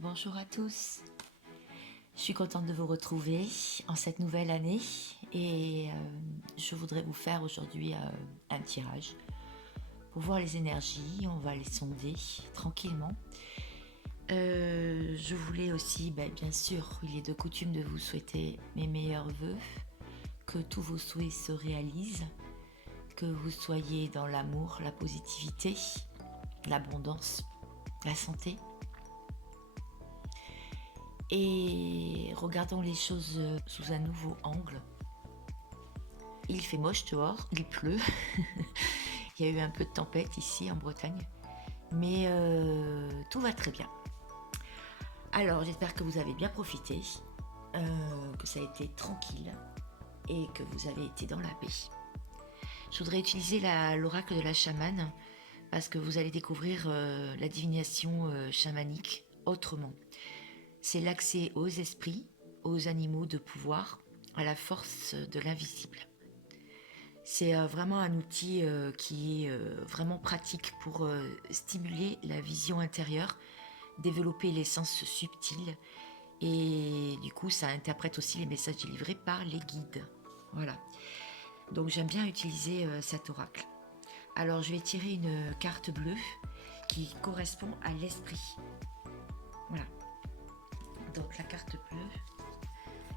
Bonjour à tous, je suis contente de vous retrouver en cette nouvelle année et je voudrais vous faire aujourd'hui un tirage pour voir les énergies, on va les sonder tranquillement. Je voulais aussi, bien sûr, il est de coutume de vous souhaiter mes meilleurs vœux, que tous vos souhaits se réalisent, que vous soyez dans l'amour, la positivité, l'abondance, la santé. Et regardons les choses sous un nouveau angle. Il fait moche dehors, il pleut. Il y a eu un peu de tempête ici en Bretagne. Mais tout va très bien. Alors j'espère que vous avez bien profité, que ça a été tranquille et que vous avez été dans la paix. Je voudrais utiliser l'oracle de la chamane parce que vous allez découvrir la divination chamanique autrement. C'est l'accès aux esprits, aux animaux de pouvoir, à la force de l'invisible. C'est vraiment un outil qui est vraiment pratique pour stimuler la vision intérieure, développer les sens subtils et du coup ça interprète aussi les messages délivrés par les guides. Voilà. Donc j'aime bien utiliser cet oracle. Alors je vais tirer une carte bleue qui correspond à l'esprit. Voilà. Donc la carte bleue,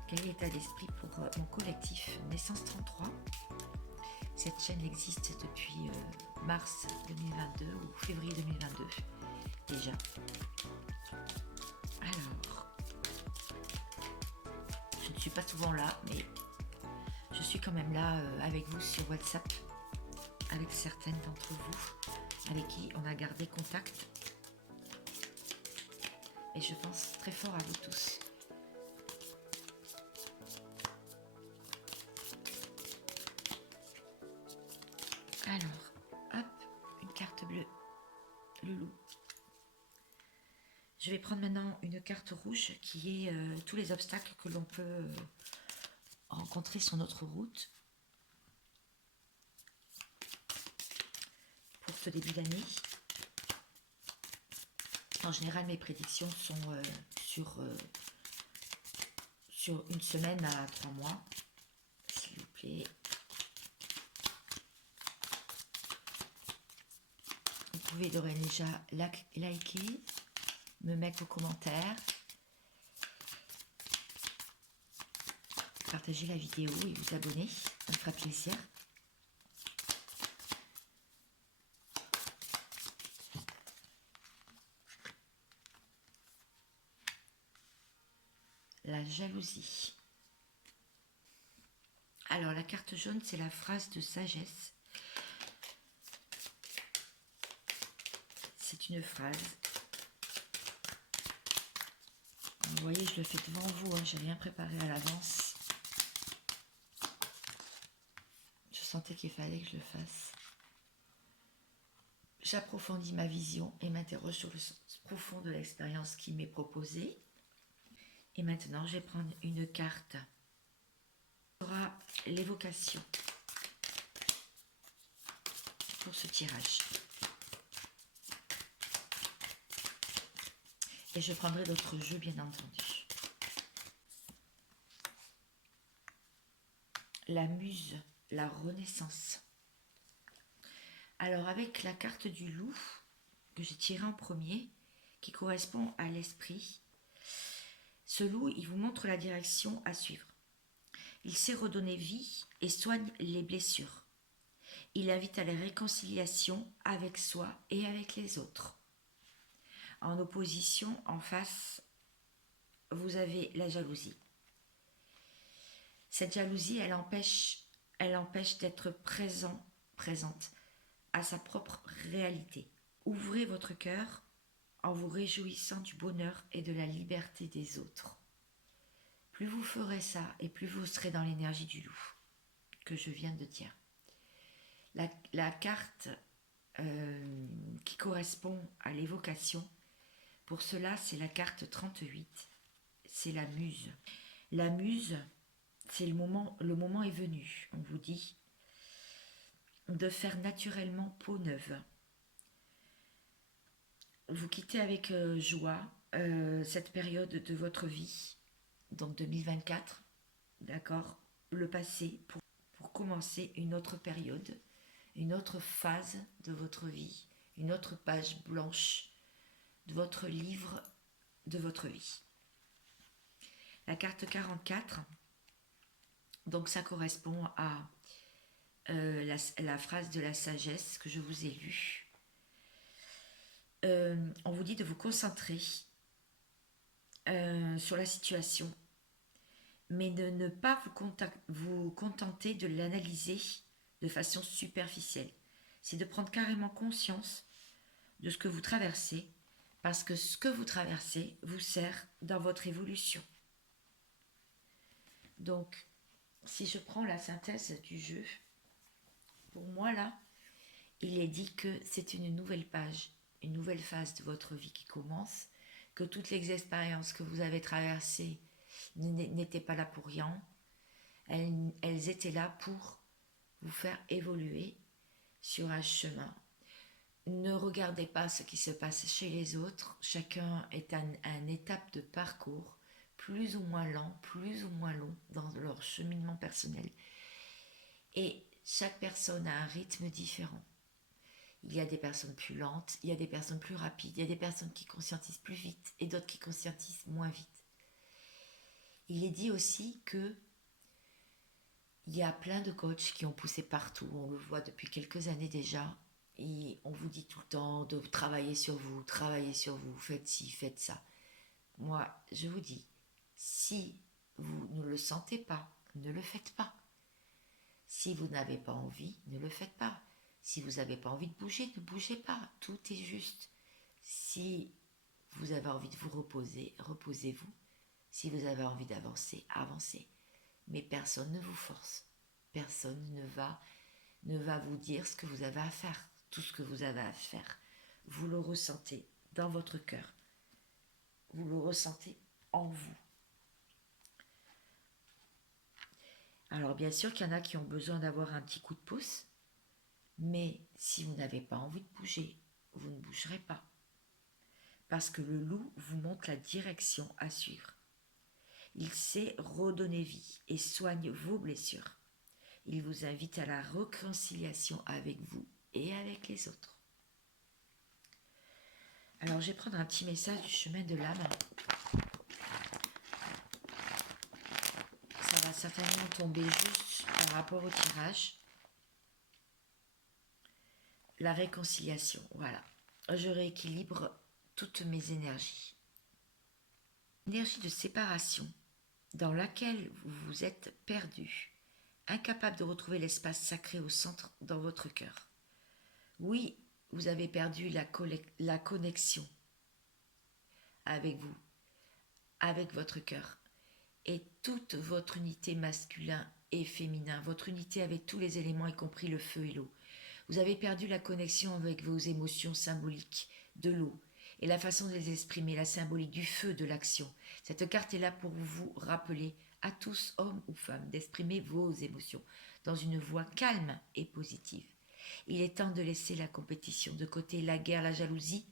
quel est l'état d'esprit pour mon collectif Naissance 33. Cette chaîne existe depuis mars 2022 ou février 2022 déjà. Alors, je ne suis pas souvent là, mais je suis quand même là avec vous sur WhatsApp, avec certaines d'entre vous, avec qui on a gardé contact. Et je pense très fort à vous tous. Alors, hop, une carte bleue, le loup. Je vais prendre maintenant une carte rouge qui est tous les obstacles que l'on peut rencontrer sur notre route pour ce début d'année. En général, mes prédictions sont sur une semaine à 3 mois, s'il vous plaît. Vous pouvez déjà liker, me mettre vos commentaires, partager la vidéo et vous abonner, ça me fera plaisir. La jalousie. Alors la carte jaune, c'est la phrase de sagesse. C'est une phrase. Vous voyez, je le fais devant vous, hein, j'ai rien préparé à l'avance. Je sentais qu'il fallait que je le fasse. J'approfondis ma vision et m'interroge sur le sens profond de l'expérience qui m'est proposée. Et maintenant, je vais prendre une carte. Il y aura l'évocation pour ce tirage. Et je prendrai d'autres jeux, bien entendu. La muse, la renaissance. Alors, avec la carte du loup, que j'ai tirée en premier, qui correspond à l'esprit, ce loup, il vous montre la direction à suivre. Il sait redonner vie et soigne les blessures. Il invite à la réconciliation avec soi et avec les autres. En opposition, en face, vous avez la jalousie. Cette jalousie, elle empêche d'être présente à sa propre réalité. Ouvrez votre cœur en vous réjouissant du bonheur et de la liberté des autres. Plus vous ferez ça et plus vous serez dans l'énergie du loup que je viens de dire. La carte qui correspond à l'évocation, pour cela c'est la carte 38, c'est la muse. La muse, c'est le moment est venu, on vous dit, de faire naturellement peau neuve. Vous quittez avec joie cette période de votre vie, donc 2024, d'accord, le passé pour commencer une autre période, une autre phase de votre vie, une autre page blanche de votre livre de votre vie. La carte 44, donc ça correspond à la phrase de la sagesse que je vous ai lue. On vous dit de vous concentrer sur la situation, mais de ne pas vous contenter de l'analyser de façon superficielle. C'est de prendre carrément conscience de ce que vous traversez, parce que ce que vous traversez vous sert dans votre évolution. Donc, si je prends la synthèse du jeu, pour moi là, il est dit que c'est une nouvelle page, une nouvelle phase de votre vie qui commence, que toutes les expériences que vous avez traversées n'étaient pas là pour rien, elles étaient là pour vous faire évoluer sur un chemin. Ne regardez pas ce qui se passe chez les autres, chacun est à une étape de parcours, plus ou moins lent, plus ou moins long dans leur cheminement personnel. Et chaque personne a un rythme différent. Il y a des personnes plus lentes, il y a des personnes plus rapides, il y a des personnes qui conscientisent plus vite et d'autres qui conscientisent moins vite. Il est dit aussi que il y a plein de coachs qui ont poussé partout, on le voit depuis quelques années déjà, et on vous dit tout le temps de travailler sur vous, faites ci, faites ça. Moi, je vous dis, si vous ne le sentez pas, ne le faites pas. Si vous n'avez pas envie, ne le faites pas. Si vous n'avez pas envie de bouger, ne bougez pas. Tout est juste. Si vous avez envie de vous reposer, reposez-vous. Si vous avez envie d'avancer, avancez. Mais personne ne vous force. Personne ne va vous dire ce que vous avez à faire. Tout ce que vous avez à faire, vous le ressentez dans votre cœur. Vous le ressentez en vous. Alors bien sûr qu'il y en a qui ont besoin d'avoir un petit coup de pouce, mais si vous n'avez pas envie de bouger, vous ne bougerez pas. Parce que le loup vous montre la direction à suivre. Il sait redonner vie et soigne vos blessures. Il vous invite à la réconciliation avec vous et avec les autres. Alors je vais prendre un petit message du chemin de l'âme. Ça va certainement tomber juste par rapport au tirage. La réconciliation, voilà. Je rééquilibre toutes mes énergies. Énergie de séparation dans laquelle vous vous êtes perdu, incapable de retrouver l'espace sacré au centre dans votre cœur. Oui, vous avez perdu la connexion avec vous, avec votre cœur et toute votre unité masculin et féminin, votre unité avec tous les éléments, y compris le feu et l'eau. Vous avez perdu la connexion avec vos émotions symboliques de l'eau et la façon de les exprimer, la symbolique du feu de l'action. Cette carte est là pour vous rappeler à tous, hommes ou femmes, d'exprimer vos émotions dans une voix calme et positive. Il est temps de laisser la compétition de côté, la guerre, la jalousie,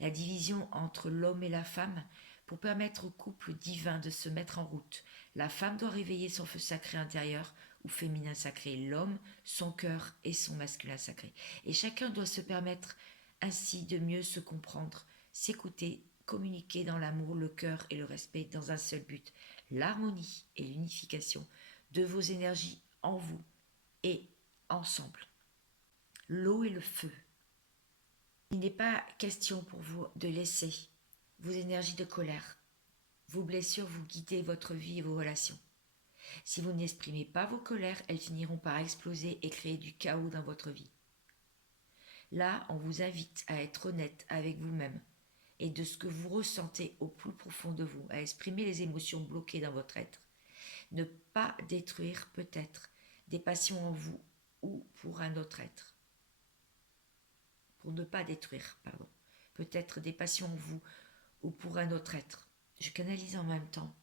la division entre l'homme et la femme, pour permettre au couple divin de se mettre en route. La femme doit réveiller son feu sacré intérieur ou féminin sacré, l'homme, son cœur et son masculin sacré. Et chacun doit se permettre ainsi de mieux se comprendre, s'écouter, communiquer dans l'amour, le cœur et le respect dans un seul but, l'harmonie et l'unification de vos énergies en vous et ensemble. L'eau et le feu. Il n'est pas question pour vous de laisser vos énergies de colère, vos blessures vous guider votre vie et vos relations. Si vous n'exprimez pas vos colères, elles finiront par exploser et créer du chaos dans votre vie. Là, on vous invite à être honnête avec vous-même et de ce que vous ressentez au plus profond de vous, à exprimer les émotions bloquées dans votre être. Ne pas détruire peut-être des passions en vous ou pour un autre être. Pour ne pas détruire, peut-être des passions en vous ou pour un autre être. Je canalise en même temps.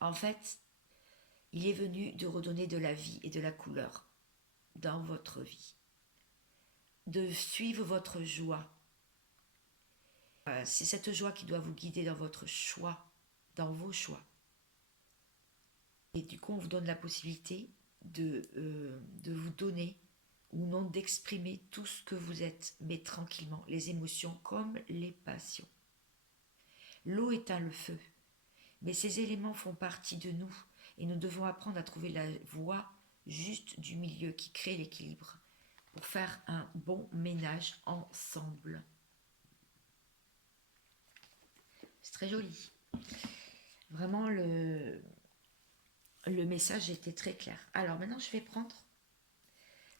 En fait, il est venu de redonner de la vie et de la couleur dans votre vie, de suivre votre joie C'est cette joie qui doit vous guider dans votre choix, dans vos choix. Et du coup, on vous donne la possibilité de vous donner ou non d'exprimer tout ce que vous êtes, mais tranquillement, les émotions comme les passions. L'eau éteint le feu, mais ces éléments font partie de nous et nous devons apprendre à trouver la voie juste du milieu qui crée l'équilibre pour faire un bon ménage ensemble. C'est très joli. Vraiment, le message était très clair. Alors maintenant, je vais prendre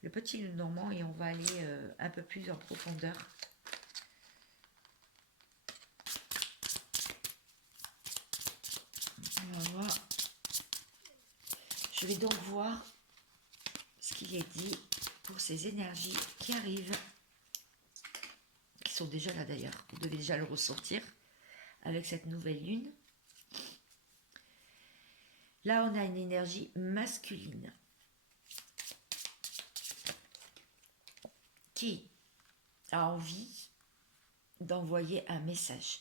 le petit Lenormand et on va aller un peu plus en profondeur. On va voir. Je vais donc voir ce qu'il est dit pour ces énergies qui arrivent, qui sont déjà là d'ailleurs. Vous devez déjà le ressentir avec cette nouvelle lune. Là, on a une énergie masculine qui a envie d'envoyer un message.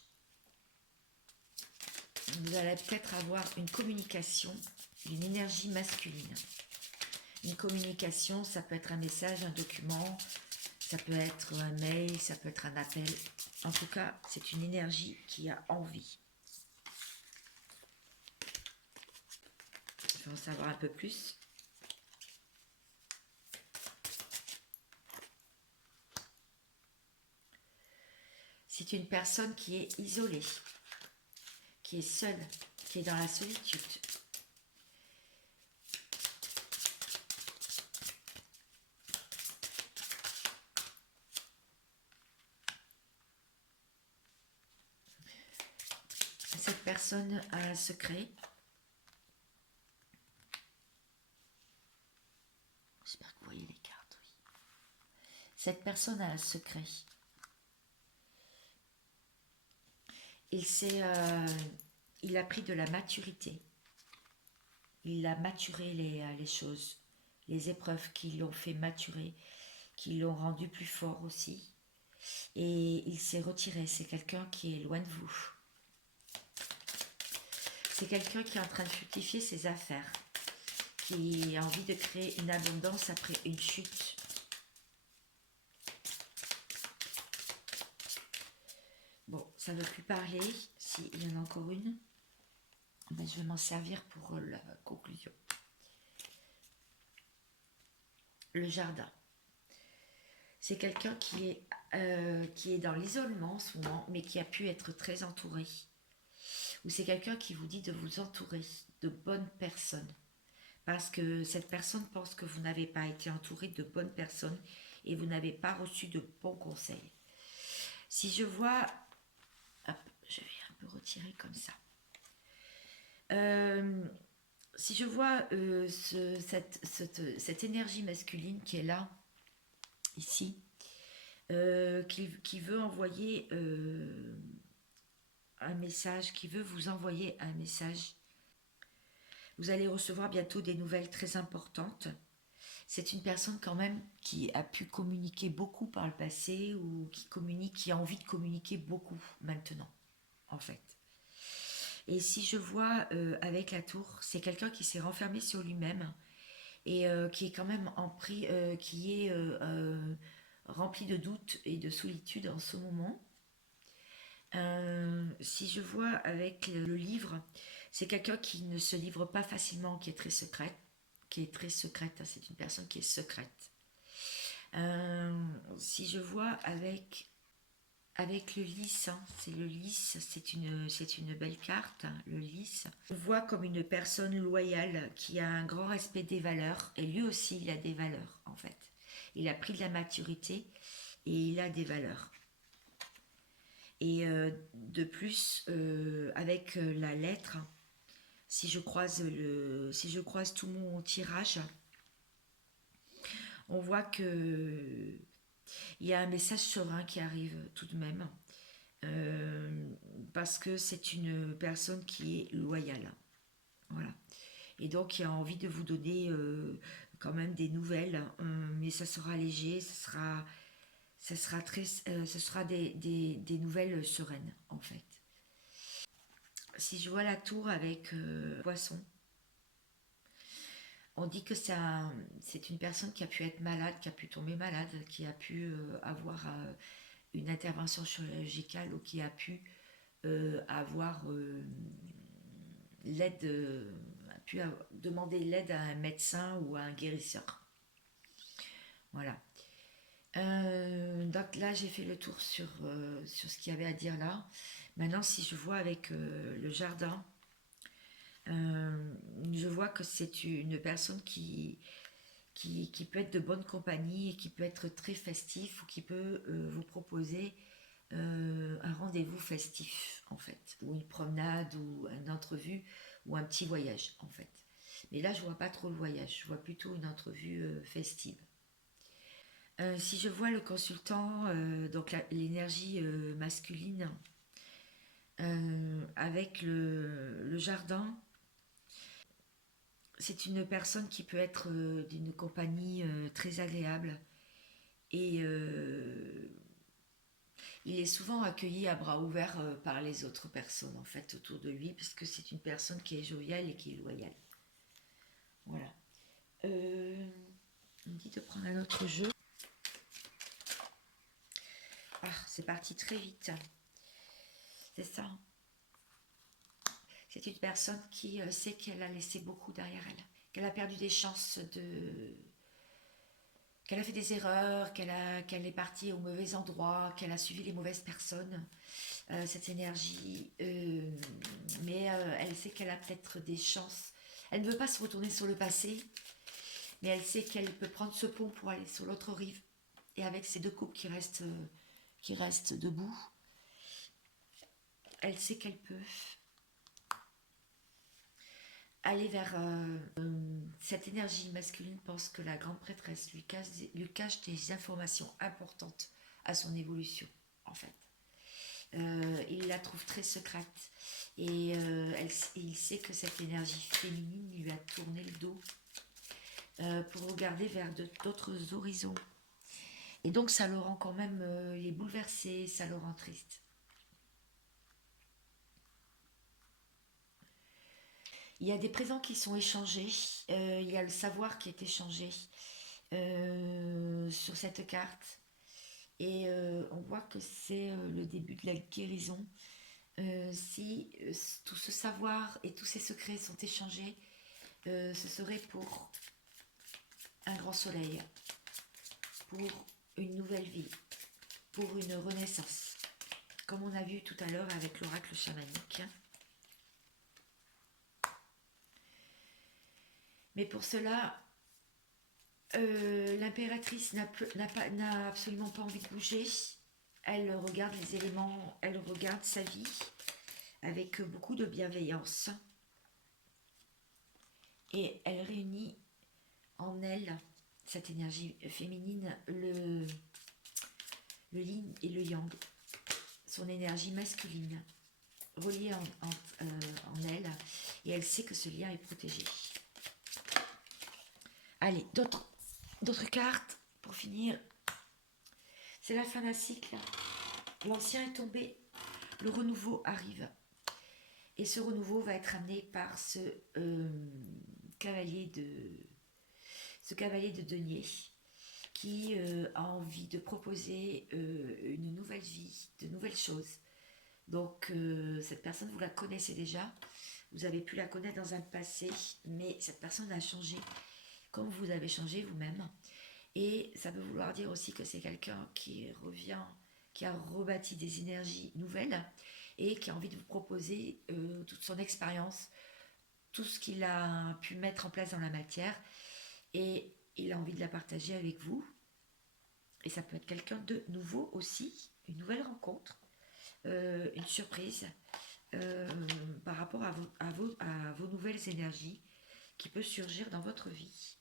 Vous allez peut-être avoir une communication d'une énergie masculine. Une communication, ça peut être un message, un document, ça peut être un mail, ça peut être un appel. En tout cas, c'est une énergie qui a envie. Je vais en savoir un peu plus. C'est une personne qui est isolée, qui est seule, qui est dans la solitude. Cette personne a un secret. J'espère que vous voyez les cartes, oui. Cette personne a un secret. Il a pris de la maturité. Il a maturé les choses, les épreuves qui l'ont fait maturer, qui l'ont rendu plus fort aussi. Et il s'est retiré. C'est quelqu'un qui est loin de vous. C'est quelqu'un qui est en train de fructifier ses affaires, qui a envie de créer une abondance après une chute. Bon, ça ne veut plus parler. S'il y en a encore une, ben, je vais m'en servir pour la conclusion. Le jardin. C'est quelqu'un qui est dans l'isolement en ce moment, mais qui a pu être très entouré. Ou c'est quelqu'un qui vous dit de vous entourer de bonnes personnes. Parce que cette personne pense que vous n'avez pas été entouré de bonnes personnes et vous n'avez pas reçu de bons conseils. Si je vois... Hop, je vais un peu retirer comme ça. Si je vois cette énergie masculine qui est là, ici, qui veut envoyer un message, qui veut vous envoyer un message, vous allez recevoir bientôt des nouvelles très importantes. C'est une personne quand même qui a pu communiquer beaucoup par le passé ou qui a envie de communiquer beaucoup maintenant, en fait. Et si je vois avec la tour, c'est quelqu'un qui s'est renfermé sur lui-même et qui est quand même rempli de doutes et de solitude en ce moment. Si je vois avec le livre, c'est quelqu'un qui ne se livre pas facilement, qui est très secrète, hein, c'est une personne qui est secrète. Si je vois avec le lys, hein, c'est le lys, c'est une belle carte, hein, le lys. On voit comme une personne loyale qui a un grand respect des valeurs, et lui aussi il a des valeurs en fait. Il a pris de la maturité et il a des valeurs. Et de plus, avec la lettre, si je croise tout mon tirage, on voit que il y a un message serein qui arrive tout de même, parce que c'est une personne qui est loyale. Voilà. Et donc, il a envie de vous donner quand même des nouvelles, mais ça sera léger, ce sera des nouvelles sereines, en fait. Si je vois la tour avec poisson, on dit que c'est une personne qui a pu être malade, qui a pu tomber malade, qui a pu avoir une intervention chirurgicale ou qui a pu avoir l'aide, a pu demander l'aide à un médecin ou à un guérisseur. Voilà. Donc là, j'ai fait le tour sur ce qu'il y avait à dire là. Maintenant, si je vois avec le jardin, je vois que c'est une personne qui peut être de bonne compagnie et qui peut être très festif ou qui peut vous proposer un rendez-vous festif, en fait, ou une promenade ou une entrevue ou un petit voyage, en fait. Mais là, je vois pas trop le voyage, je vois plutôt une entrevue festive. Si je vois le consultant, donc l'énergie masculine, avec le jardin, c'est une personne qui peut être d'une compagnie très agréable et il est souvent accueilli à bras ouverts par les autres personnes en fait autour de lui parce que c'est une personne qui est joviale et qui est loyale. Voilà. On me dit de prendre un autre jeu. Ah, c'est parti très vite. C'est ça. C'est une personne qui sait qu'elle a laissé beaucoup derrière elle, qu'elle a perdu des chances qu'elle a fait des erreurs, qu'elle est partie au mauvais endroit, qu'elle a suivi les mauvaises personnes, cette énergie. Mais elle sait qu'elle a peut-être des chances. Elle ne veut pas se retourner sur le passé, mais elle sait qu'elle peut prendre ce pont pour aller sur l'autre rive. Et avec ces deux couples qui restent debout, elle sait qu'elle peut aller vers cette énergie masculine. Pense que la grande prêtresse lui cache des informations importantes à son évolution, en fait. Il la trouve très secrète et il sait que cette énergie féminine lui a tourné le dos pour regarder vers d'autres horizons. Et donc ça le rend quand même, il est bouleversé, ça le rend triste. Il y a des présents qui sont échangés, il y a le savoir qui est échangé sur cette carte. Et on voit que c'est le début de la guérison. Si tout ce savoir et tous ces secrets sont échangés, ce serait pour un grand soleil, pour une nouvelle vie, pour une renaissance. Comme on a vu tout à l'heure avec l'oracle chamanique. Mais pour cela, l'impératrice n'a absolument pas envie de bouger. Elle regarde les éléments, elle regarde sa vie avec beaucoup de bienveillance. Et elle réunit en elle, cette énergie féminine, le yin et le yang, son énergie masculine, reliée en elle, et elle sait que ce lien est protégé. Allez, d'autres cartes pour finir. C'est la fin d'un cycle. L'ancien est tombé, le renouveau arrive. Et ce renouveau va être amené par ce cavalier de denier qui a envie de proposer une nouvelle vie, de nouvelles choses. Donc cette personne, vous la connaissez déjà, vous avez pu la connaître dans un passé, mais cette personne a changé comme vous avez changé vous-même. Et ça peut vouloir dire aussi que c'est quelqu'un qui revient, qui a rebâti des énergies nouvelles et qui a envie de vous proposer toute son expérience, tout ce qu'il a pu mettre en place dans la matière, et il a envie de la partager avec vous. Et ça peut être quelqu'un de nouveau aussi, une nouvelle rencontre, une surprise par rapport à vos nouvelles énergies qui peut surgir dans votre vie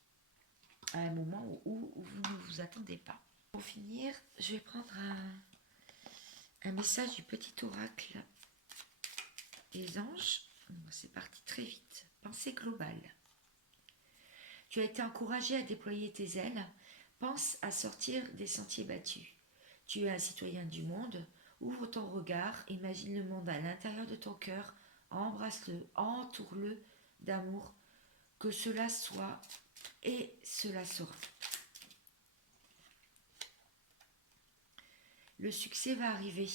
à un moment où vous ne vous attendez pas. Pour finir, je vais prendre un message du petit oracle des anges. C'est parti très vite. Pensée globale. Tu as été encouragé à déployer tes ailes. Pense à sortir des sentiers battus. Tu es un citoyen du monde. Ouvre ton regard, imagine le monde à l'intérieur de ton cœur, embrasse-le, entoure-le d'amour, que cela soit et cela sera. Le succès va arriver.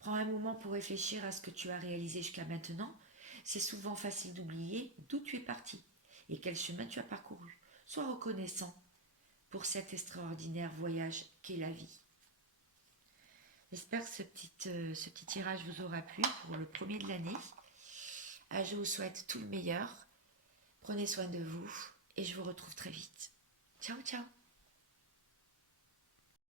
Prends un moment pour réfléchir à ce que tu as réalisé jusqu'à maintenant. C'est souvent facile d'oublier d'où tu es parti et quel chemin tu as parcouru. Sois reconnaissant pour cet extraordinaire voyage qu'est la vie. J'espère que ce petit tirage vous aura plu pour le premier de l'année. Je vous souhaite tout le meilleur. Prenez soin de vous et je vous retrouve très vite. Ciao, ciao.